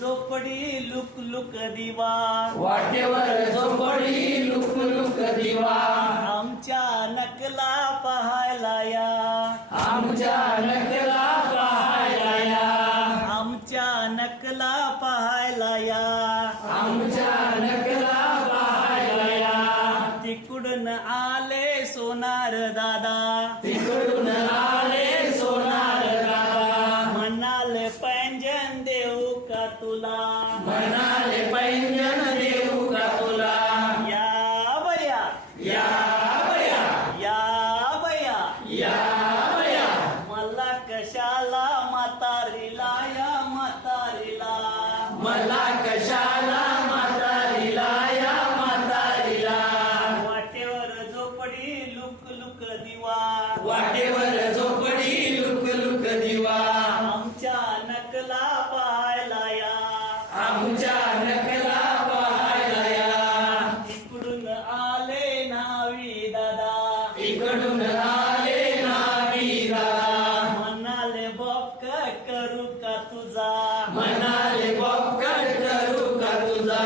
झोपडी look look दिवा, वाटेवर झोपडी लुक लुक दिवा, आमच्या नकला पाहायला या, आमच्या नकला पाहायला या, आमच्या नकला पाहायला या, आमच्या नकला पाहायला या. तिकडून आले सोनार दादा, तिकडून आले सोनार दादा, म्हणाले पैंजण देऊ का तुला, म्हणाले पैंजण देऊ का तुला. या बया या बया, या बया, या बया, मला कशाला म्हातारीला या म्हातारीला, मला कशाला म्हातारीला या म्हातारीला. वाटेवर झोपडी लुक लुक दिवा, वाटेवर झोपडी लुक लुक दिवा, आमच्या नकला पाहायला या, आमच्या नकला पाहायला या. इकडून आले नावी दादा, इकडून आले नावी दादा, म्हणाले बॉपकट करू का तुझा, म्हणाले बॉपकट करू का तुझा.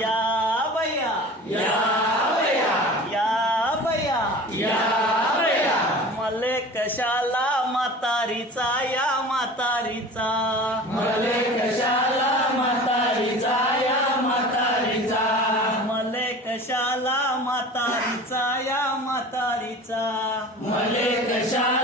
या बया या बया, या बया, या बया, मले कशाला म्हातारीचा या म्हातारीचा, मले कशाला म्हातारीचा या म्हातारीचा. मले कशाला म्हातारीचा या म्हातारीचा, मले कशाला